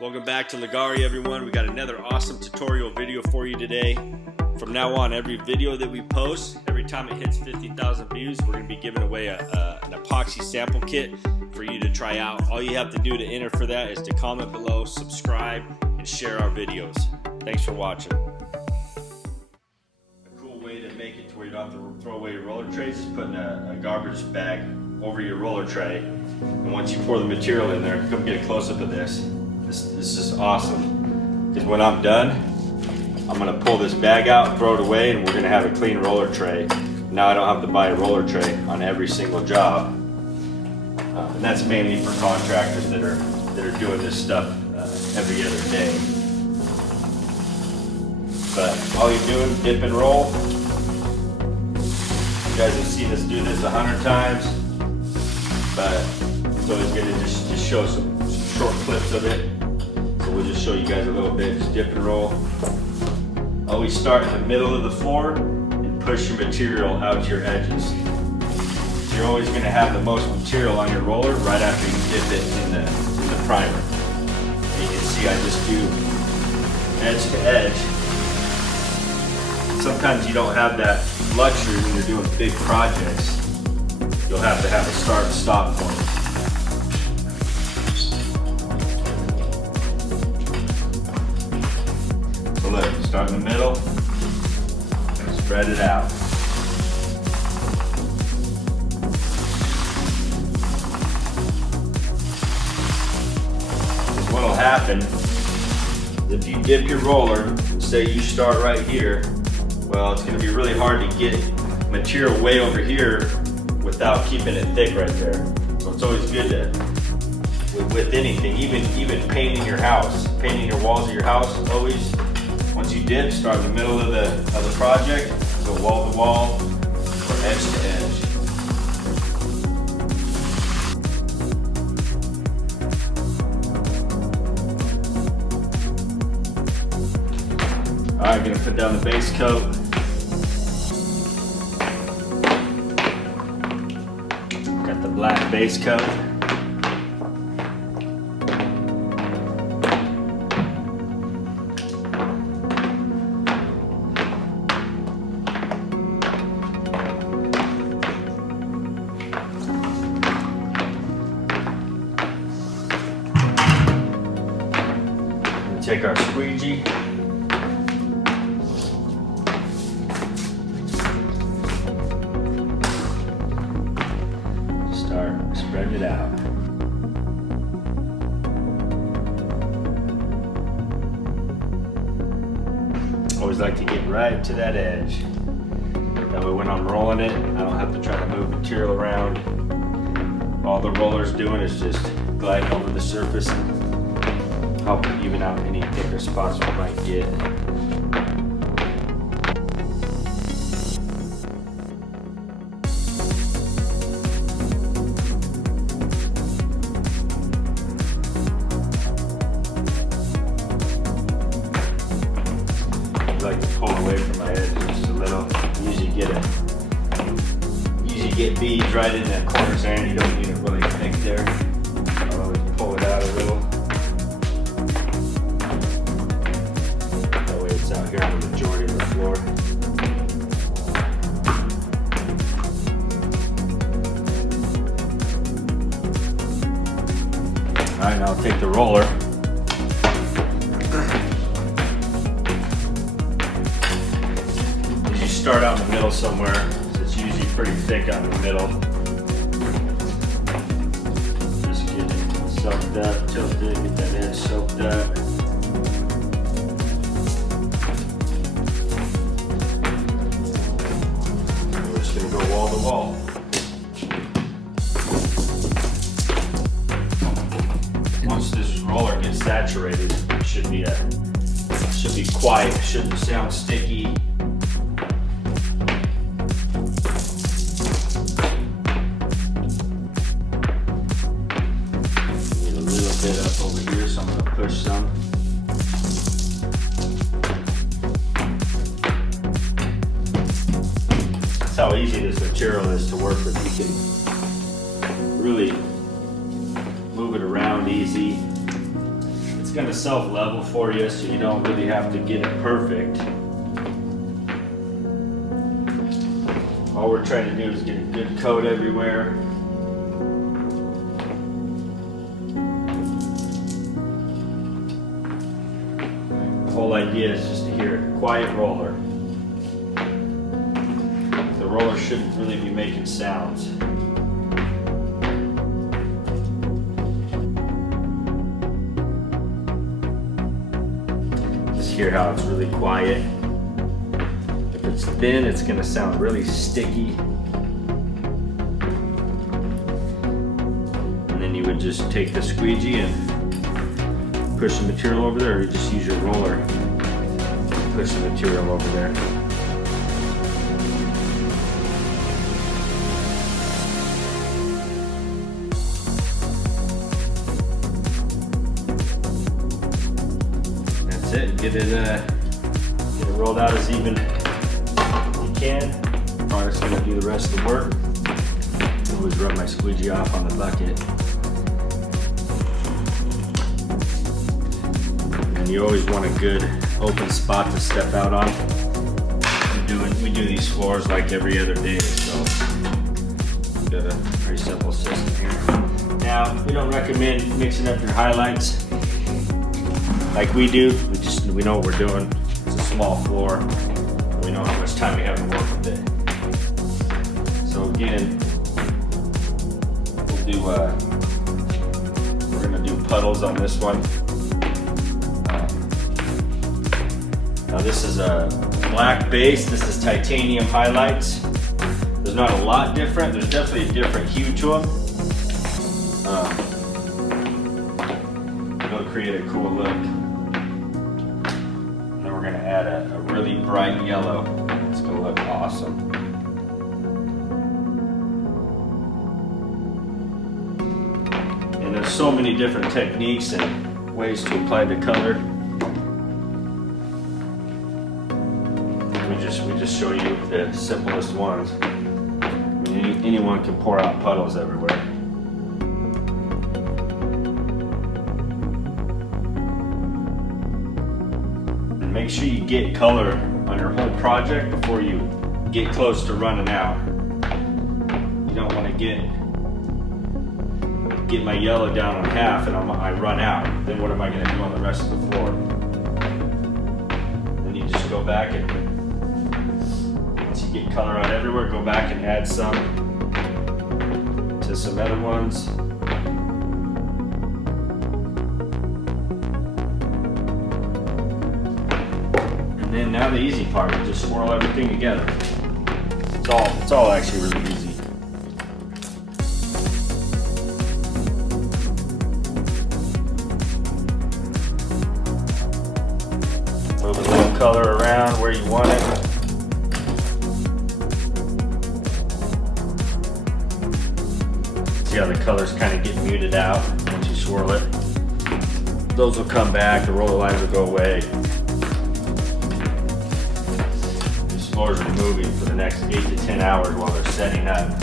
Welcome back to Leggari, everyone. We got another awesome tutorial video for you today. From now on, every video that we post, every time it hits 50,000 views, we're going to be giving away an epoxy sample kit for you to try out. All you have to do to enter for that is to comment below, subscribe, and share our videos. Thanks for watching. A cool way to make it to where you don't have to throw away your roller trays is putting a garbage bag over your roller tray. And once you pour the material in there, come get a close-up of this. This is awesome, because when I'm done, I'm going to pull this bag out, throw it away, and we're going to have a clean roller tray. Now I don't have to buy a roller tray on every single job. And that's mainly for contractors that are doing this stuff every other day. But all you're doing, dip and roll. You guys have seen us do this 100 times, but it's always good to just show some short clips of it. So we'll just show you guys a little bit. Just dip and roll. Always start in the middle of the floor and push your material out to your edges. You're always going to have the most material on your roller right after you dip it in the primer. And you can see I just do edge to edge. Sometimes you don't have that luxury when you're doing big projects. You'll have to have a start and stop point. So look, start in the middle, spread it out. Because what'll happen is if you dip your roller, and say you start right here, well, it's going to be really hard to get material way over here without keeping it thick right there. So it's always good to, with anything, even painting your house, painting your walls of your house, always, once you dip, start in the middle of the project, go wall to wall or edge to edge. All right, gonna put down the base coat. Got the black base coat. Take our squeegee. Start spreading it out. Always like to get right to that edge. That way when I'm rolling it, I don't have to try to move material around. All the roller's doing is just gliding over the surface and help even out any thicker spots we might get. I like to pull away from my edge just a little. Usually get beads right in that corners there, and you don't need it really thick there. I'll always pull it out a little. Out here on the majority of the floor. Alright, now I'll take the roller. You start out in the middle somewhere, so it's usually pretty thick out in the middle. Just get it soaked up, tilted, get that edge soaked up. Go wall to wall. Once this roller gets saturated, it should be quiet. It shouldn't sound sticky. Need a little bit up over here, so I'm going to push some. How easy this material is to work with. You can really move it around easy. It's gonna self-level for you, so you don't really have to get it perfect. All we're trying to do is get a good coat everywhere. The whole idea is just to hear a quiet roller. The roller shouldn't really be making sounds. Just hear how it's really quiet. If it's thin, it's going to sound really sticky. And then you would just take the squeegee and push the material over there, or you just use your roller to push the material over there. That's it. Get it rolled out as even as you can. Product's gonna do the rest of the work. I always rub my squeegee off on the bucket. And you always want a good open spot to step out on. We do these floors like every other day, so we've got a pretty simple system here. Now, we don't recommend mixing up your highlights like we do. We know what we're doing. It's a small floor. We know how much time we have to work with it. So again, we're gonna do puddles on this one. Now this is a black base. This is titanium highlights. There's not a lot different. There's definitely a different hue to them. It'll create a cool look. We're going to add a really bright yellow. It's going to look awesome. And there's so many different techniques and ways to apply the color. We just show you the simplest ones. I mean, anyone can pour out puddles everywhere. Make sure you get color on your whole project before you get close to running out. You don't want to get my yellow down on half and I run out. Then what am I going to do on the rest of the floor? Then you just go back and once you get color out everywhere, go back and add some to some other ones. And then now the easy part, you just swirl everything together. It's all actually really easy. Move a little color around where you want it. See how the colors kind of get muted out once you swirl it. Those will come back, the roller lines will go away. Floors are moving for the next 8 to 10 hours while they're setting up,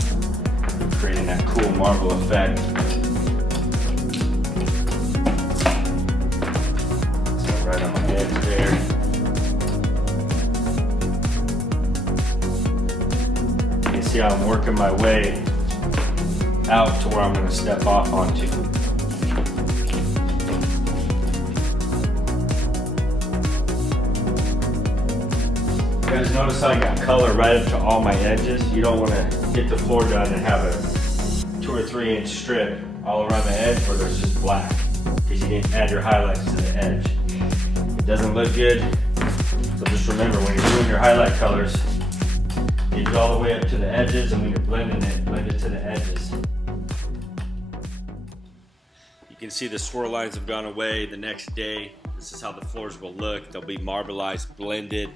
creating that cool marble effect. So right on my edge there. You can see how I'm working my way out to where I'm going to step off onto. Guys, notice how I got color right up to all my edges. You don't want to get the floor done and have a 2 or 3 inch strip all around the edge where there's just black because you didn't add your highlights to the edge. It doesn't look good. So just remember, when you're doing your highlight colors, you go all the way up to the edges, and when you're blending it, blend it to the edges. You can see the swirl lines have gone away the next day. This is how the floors will look. They'll be marbleized, blended.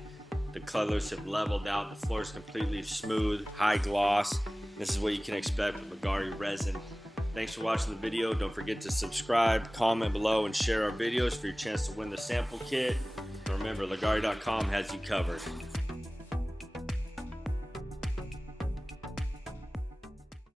The colors have leveled out. The floor is completely smooth, high gloss. This is what you can expect with Leggari resin. Thanks for watching the video. Don't forget to subscribe, comment below, and share our videos for your chance to win the sample kit. And remember, Leggari.com has you covered.